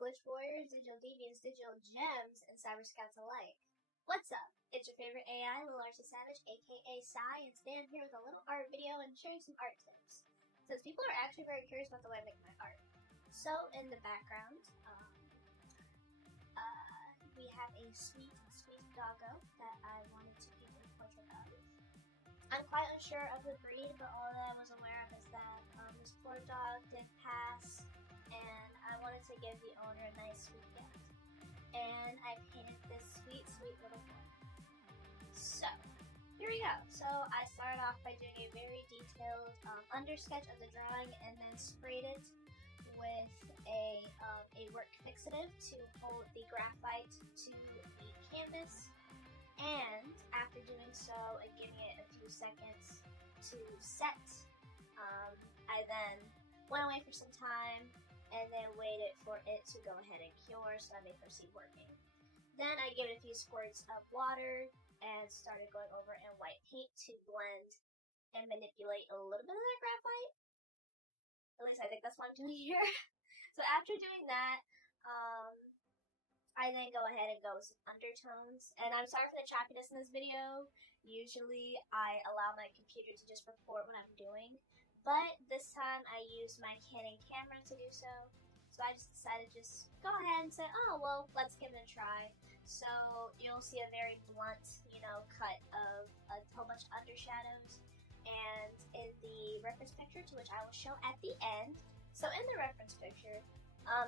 glitch warriors, digital deviants, digital gems, and cyber scouts alike. What's up? It's your favorite AI, Little Artsy Savage, aka Psy, and today I'm here with a little art video and sharing some art tips, since people are actually very curious about the way I make my art. So in the background, we have a sweet doggo that I wanted to paint a portrait of. I'm quite unsure of the breed, but all that I was aware of is that this poor dog did pass, and I wanted to give the owner a nice sweet gift. And I painted this sweet little boy. So, here we go. So I started off by doing a very detailed undersketch of the drawing and then sprayed it with a work fixative to hold the graphite to the canvas. And after doing so and giving it a few seconds to set, I then went away for some time and then waited for it to go ahead and cure so I may proceed working. Then I gave it a few squirts of water and started going over in white paint to blend and manipulate a little bit of that graphite. At least I think that's what I'm doing here. So after doing that, I then go ahead and go with some undertones. And I'm sorry for the choppiness in this video. Usually I allow my computer to just record what I'm doing, but this time I used my Canon camera to do so. So I just decided to just go ahead and say, oh well, let's give it a try. So you'll see a very blunt, cut of a whole bunch of undershadows. And in the reference picture, to which I will show at the end. So in the reference picture,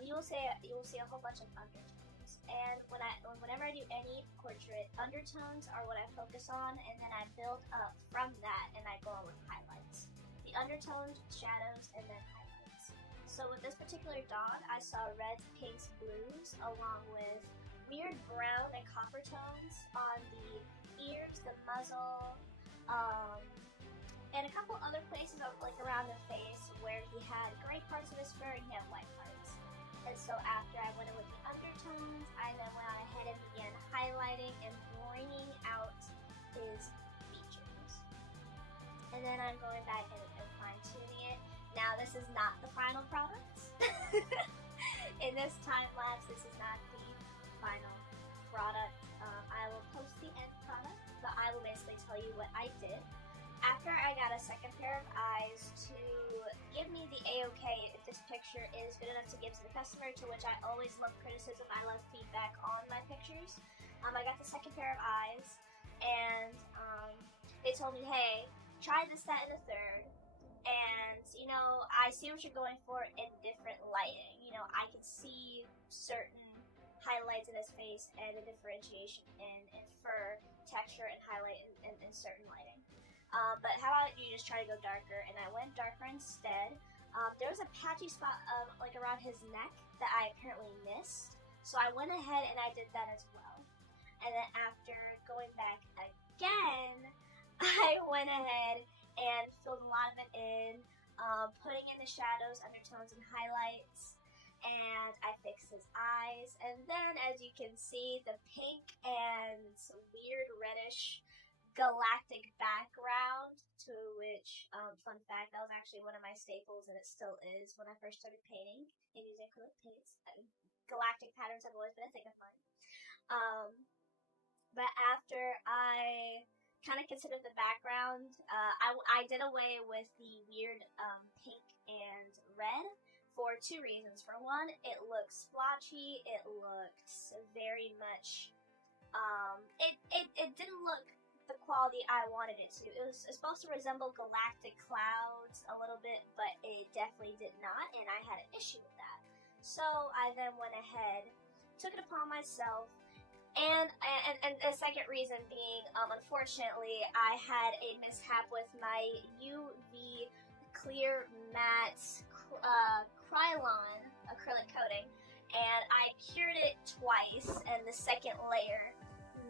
you will see a whole bunch of undertones. And whenever I do any portrait, undertones are what I focus on, and then I build up from that, and I go on with highlights. The undertones, shadows, and then highlights. So with this particular dog, I saw reds, pinks, blues, along with weird brown and copper tones on the ears, the muzzle, and a couple other places like around the face where he had gray parts of his fur and he had white parts. And so after I went in with the undertones, I then went on ahead and began highlighting and bringing out his features. And then I'm going back and fine-tuning it. Now this is not the final product. In this time lapse, this is not the final product. I will post the end product, but I will basically tell you what I did. After I got a second pair of eyes to give me the A-OK if this picture is good enough to give to the customer, to which I always love criticism, I love feedback on my pictures. I got the second pair of eyes, and they told me, hey, try this, that, and the third. And, I see what you're going for in different lighting. I can see certain highlights in his face and the differentiation in fur, texture, and highlight in certain lighting. But how about you just try to go darker? And I went darker instead. There was a patchy spot like around his neck that I apparently missed. So I went ahead and I did that as well. And then after going back again, I went ahead and filled a lot of it in, putting in the shadows, undertones, and highlights. And I fixed his eyes. And then, as you can see, the pink and weird reddish galactic background, to which, fun fact, that was actually one of my staples, and it still is when I first started painting and using acrylic paints. Galactic patterns have always been a thing of mine. But after I kind of considered the background, I did away with the weird pink and red for two reasons. For one, it looks splotchy, it looked very much, it didn't look the quality I wanted it to. It was supposed to resemble galactic clouds a little bit, but it definitely did not, and I had an issue with that. So I then went ahead, took it upon myself, and the second reason being, unfortunately, I had a mishap with my UV clear matte Krylon acrylic coating, and I cured it twice, and the second layer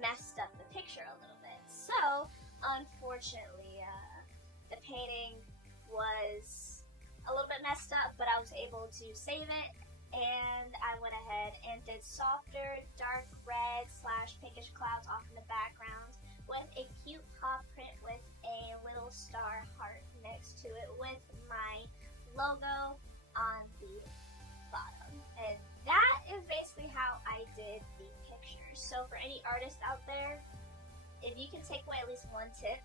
messed up the picture a little bit. So, unfortunately, the painting was a little bit messed up, but I was able to save it, and I went ahead and did softer, dark red / pinkish clouds off in the background with a cute paw print with a little star heart next to it with my logo on the bottom. And that is basically how I did the pictures. So for any artist out there, if you can take away at least one tip,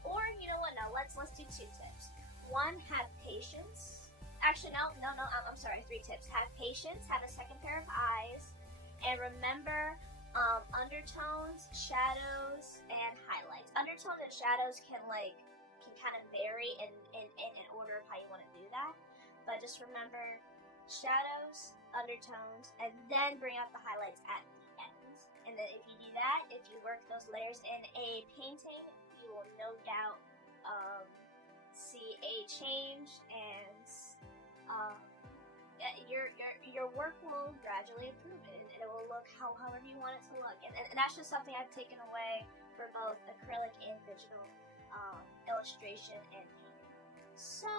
or you know what, no, let's do 2 tips. 1, have patience. Actually, no, I'm sorry, 3 tips. Have patience, have a second pair of eyes, and remember undertones, shadows, and highlights. Undertones and shadows can kind of vary in order of how you want to do that, but just remember shadows, undertones, and then bring out the highlights at the end. And then if you do that, if you work those layers in a painting, you will no doubt see a change, and your work will gradually improve, and it will look however you want it to look. And that's just something I've taken away for both acrylic and digital illustration and painting. So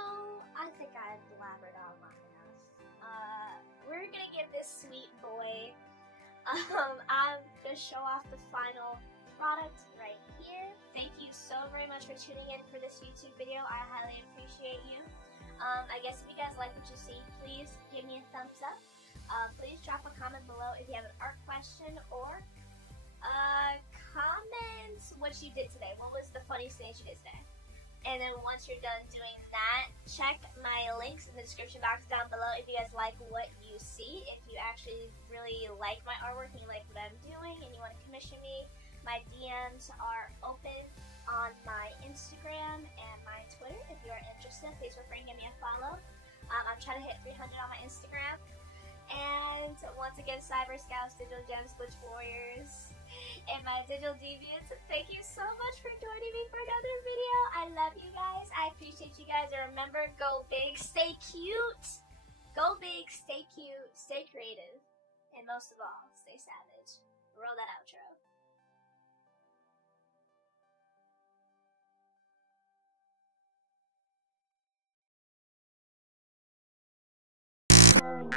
I think I've blabbered on long enough. We're gonna give this sweet boy. I'm gonna show off the final product right here. Thank you so very much for tuning in for this YouTube video. I highly appreciate you. I guess if you guys like what you see, please give me a thumbs up. Please drop a comment below if you have an art question, or comment what you did today. What was the funniest thing you did today? And then once you're done doing that, check my links in the description box down below if you guys like what you see. If you actually really like my artwork and you like what I'm doing and you want to commission me, my DMs are open on my Instagram and my Twitter. If you are interested, please feel free to give me a follow. I'm trying to hit 300 on my Instagram. And once again, Cyber Scouts, Digital Gems, Glitch Warriors, and my Digital Deviants, thank you so much for joining me for another video. I love you guys. I appreciate you guys. And remember, go big, stay cute. Go big, stay cute, stay creative, and most of all, stay savage. Roll that outro. Going